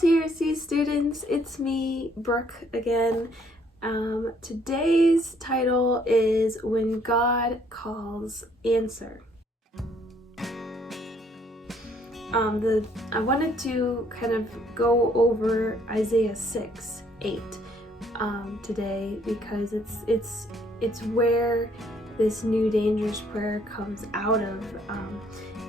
TRC students, it's me, Brooke, again. Today's title is When God Calls, Answer. I wanted to kind of go over Isaiah 6:8 today because it's where this new dangerous prayer comes out of.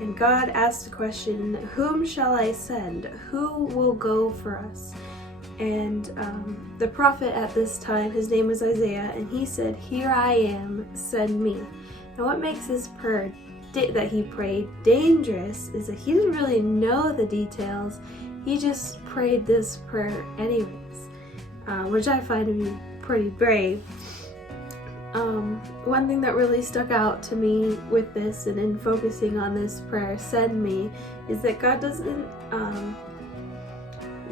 And God asked the question, whom shall I send? Who will go for us? And the prophet at this time, his name was Isaiah, and he said, here I am, send me. Now what makes this prayer that he prayed dangerous is that he didn't really know the details. He just prayed this prayer anyways, which I find to be pretty brave. One thing that really stuck out to me with this and in focusing on this prayer, send me, is that God doesn't,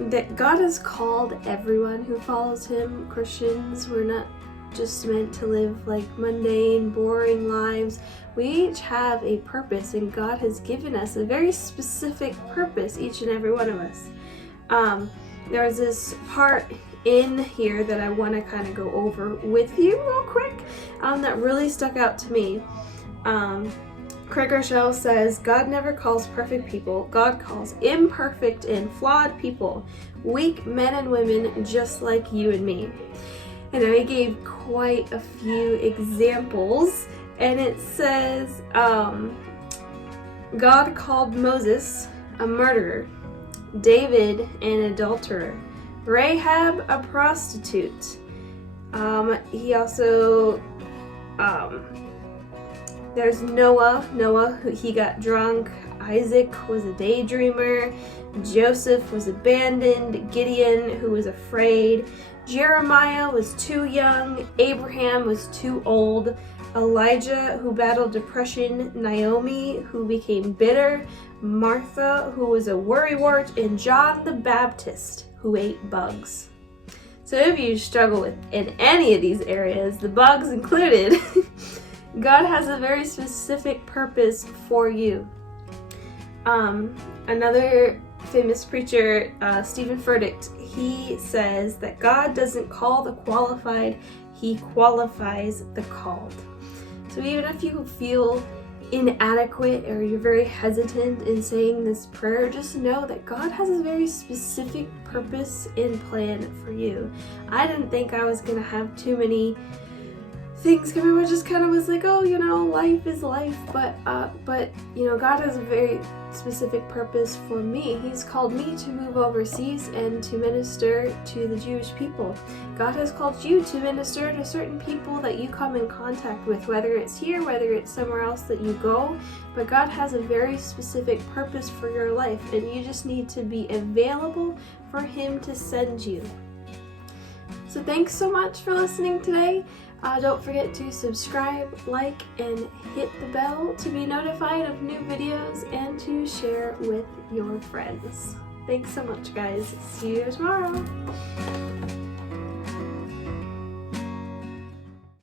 that God has called everyone who follows him. Christians, we're not just meant to live like mundane, boring lives. We each have a purpose, and God has given us a very specific purpose, each and every one of us. There's this part in here that I want to kind of go over with you real quick that really stuck out to me. Craig Rochelle says, God never calls perfect people. God calls imperfect and flawed people, weak men and women just like you and me. And he gave quite a few examples, and it says God called Moses a murderer, David an adulterer, Rahab a prostitute. He also, there's Noah, he got drunk. Isaac was a daydreamer. Joseph was abandoned. Gideon, who was afraid. Jeremiah was too young. Abraham was too old. Elijah, who battled depression. Naomi, who became bitter. Martha, who was a worrywart. And John the Baptist, who ate bugs. So if you struggle with in any of these areas, the bugs included, God has a very specific purpose for you. Another famous preacher, Stephen Furtick, he says that God doesn't call the qualified, he qualifies the called. So even if you feel inadequate or you're very hesitant in saying this prayer, just know that God has a very specific purpose and plan for you. I didn't think I was gonna have too many things coming. I just kind of was like, oh, life is life, but God has a very specific purpose for me. He's called me to move overseas and to minister to the Jewish people. God has called you to minister to certain people that you come in contact with, whether it's here, whether it's somewhere else that you go, but God has a very specific purpose for your life, and you just need to be available for him to send you. So thanks so much for listening today. Don't forget to subscribe, like, and hit the bell to be notified of new videos and to share with your friends. Thanks so much, guys. See you tomorrow.